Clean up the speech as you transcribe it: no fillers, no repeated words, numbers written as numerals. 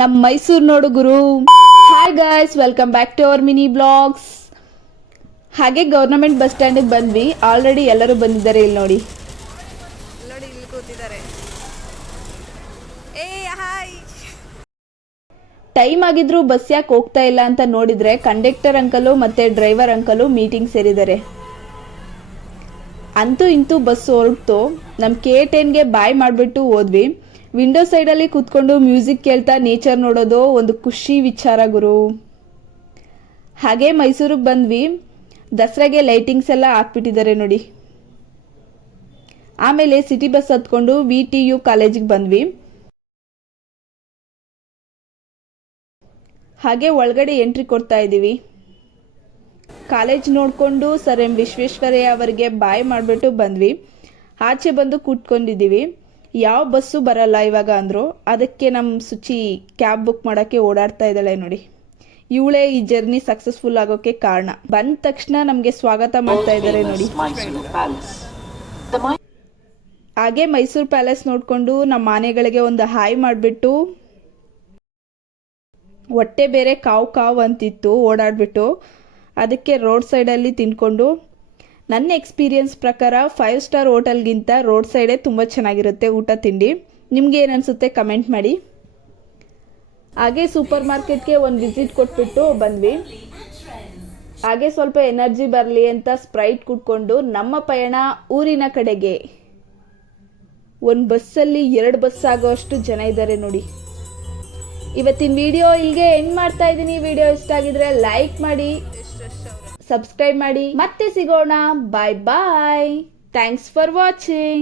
ನಮ್ಮ ಮೈಸೂರು ನೋಡು ಗುರು. Hi guys, welcome back to our mini blogs. ಹಾಗೆ ಗವರ್ನಮೆಂಟ್ ಬಸ್ ಸ್ಟ್ಯಾಂಡಿಗೆ ಬಂದ್ವಿ. ಆಲ್ರೆಡಿ ಎಲ್ಲರೂ ಬಂದಿದ್ದಾರೆ. ಇಲ್ಲಿ ನೋಡಿ ಇಲ್ಲಿ ಕೂತಿದ್ದಾರೆ. ಹಾಯ್. ಟೈಮ್ ಆಗಿದ್ರು ಬಸ್ ಯಾಕೆ ಹೋಗ್ತಾ ಇಲ್ಲ ಅಂತ ನೋಡಿದ್ರೆ ಕಂಡಕ್ಟರ್ ಅಂಕಲು ಮತ್ತೆ ಡ್ರೈವರ್ ಅಂಕಲು ಮೀಟಿಂಗ್ ಸೇರಿದ್ದಾರೆ. ಅಂತೂ ಇಂತೂ ಬಸ್ ಹೊರಟು ನಮ್ಮ K10ಗೆ ಬಾಯ್ ಮಾಡಿಬಿಟ್ಟು ಹೋದ್ವಿ. ವಿಂಡೋ ಸೈಡಲ್ಲಿ ಕೂತ್ಕೊಂಡು ಮ್ಯೂಸಿಕ್ ಕೇಳ್ತಾ ನೇಚರ್ ನೋಡೋದು ಒಂದು ಖುಷಿ ವಿಚಾರ ಗುರು. ಹಾಗೆ ಮೈಸೂರಿಗೆ ಬಂದ್ವಿ. ದಸರಾಗೆ ಲೈಟಿಂಗ್ಸ್ ಎಲ್ಲ ಹಾಕ್ಬಿಟ್ಟಿದ್ದಾರೆ ನೋಡಿ. ಆಮೇಲೆ ಸಿಟಿ ಬಸ್ ಹತ್ಕೊಂಡು VTU ಕಾಲೇಜಿಗೆ ಬಂದ್ವಿ. ಹಾಗೆ ಒಳಗಡೆ ಎಂಟ್ರಿ ಕೊಡ್ತಾ ಇದ್ದೀವಿ. ಕಾಲೇಜ್ ನೋಡಿಕೊಂಡು ಸರ್ ಎಂ ವಿಶ್ವೇಶ್ವರಯ್ಯ ಅವರಿಗೆ ಬಾಯ್ ಮಾಡಿಬಿಟ್ಟು ಬಂದ್ವಿ. ಆಚೆ ಬಂದು ಕೂತ್ಕೊಂಡಿದ್ದೀವಿ. ಯಾವ ಬಸ್ಸು ಬರಲ್ಲ ಇವಾಗ ಅಂದರು. ಅದಕ್ಕೆ ನಮ್ಮ ಸುಚಿ ಕ್ಯಾಬ್ ಬುಕ್ ಮಾಡೋಕ್ಕೆ ಓಡಾಡ್ತಾ ಇದ್ದಾಳೆ ನೋಡಿ. ಇವಳೇ ಈ ಜರ್ನಿ ಸಕ್ಸಸ್ಫುಲ್ ಆಗೋಕ್ಕೆ ಕಾರಣ. ಬಂದ ತಕ್ಷಣ ನಮಗೆ ಸ್ವಾಗತ ಮಾಡ್ತಾ ಇದ್ದಾರೆ ನೋಡಿ. ಹಾಗೆ ಮೈಸೂರು ಪ್ಯಾಲೇಸ್ ನೋಡಿಕೊಂಡು ನಮ್ಮ ಆನೆಗಳಿಗೆ ಒಂದು ಹಾಯ್ ಮಾಡಿಬಿಟ್ಟು, ಹೊಟ್ಟೆ ಬೇರೆ ಕಾವು ಅಂತಿತ್ತು ಓಡಾಡ್ಬಿಟ್ಟು, ಅದಕ್ಕೆ ರೋಡ್ ಸೈಡಲ್ಲಿ ತಿನ್ಕೊಂಡು, ನನ್ನ ಎಕ್ಸ್ಪೀರಿಯನ್ಸ್ ಪ್ರಕಾರ 5 ಸ್ಟಾರ್ ಹೋಟೆಲ್ಗಿಂತ ರೋಡ್ ಸೈಡೇ ತುಂಬ ಚೆನ್ನಾಗಿರುತ್ತೆ ಊಟ ತಿಂಡಿ. ನಿಮ್ಗೆ ಏನು ಅನಿಸುತ್ತೆ ಕಮೆಂಟ್ ಮಾಡಿ. ಹಾಗೆ ಸೂಪರ್ ಮಾರ್ಕೆಟ್ಗೆ ಒಂದು ವಿಸಿಟ್ ಕೊಟ್ಬಿಟ್ಟು ಬಂದ್ವಿ. ಹಾಗೆ ಸ್ವಲ್ಪ ಎನರ್ಜಿ ಬರಲಿ ಅಂತ ಸ್ಪ್ರೈಟ್ ಕುಡ್ಕೊಂಡು ನಮ್ಮ ಪಯಣ ಊರಿನ ಕಡೆಗೆ. ಒಂದು ಬಸ್ಸಲ್ಲಿ 2 ಬಸ್ ಆಗೋಷ್ಟು ಜನ ಇದ್ದಾರೆ ನೋಡಿ. ಇವತ್ತಿನ ವಿಡಿಯೋ ಇಲ್ಲಿಗೆ ಎಂಡ್ ಮಾಡ್ತಾ ಇದ್ದೀನಿ. ವಿಡಿಯೋ ಇಷ್ಟ ಆಗಿದ್ರೆ ಲೈಕ್ ಮಾಡಿ, ಸಬ್ಸ್ಕ್ರೈಬ್ ಮಾಡಿ. ಮತ್ತೆ ಸಿಗೋಣ. Bye bye. Thanks for watching.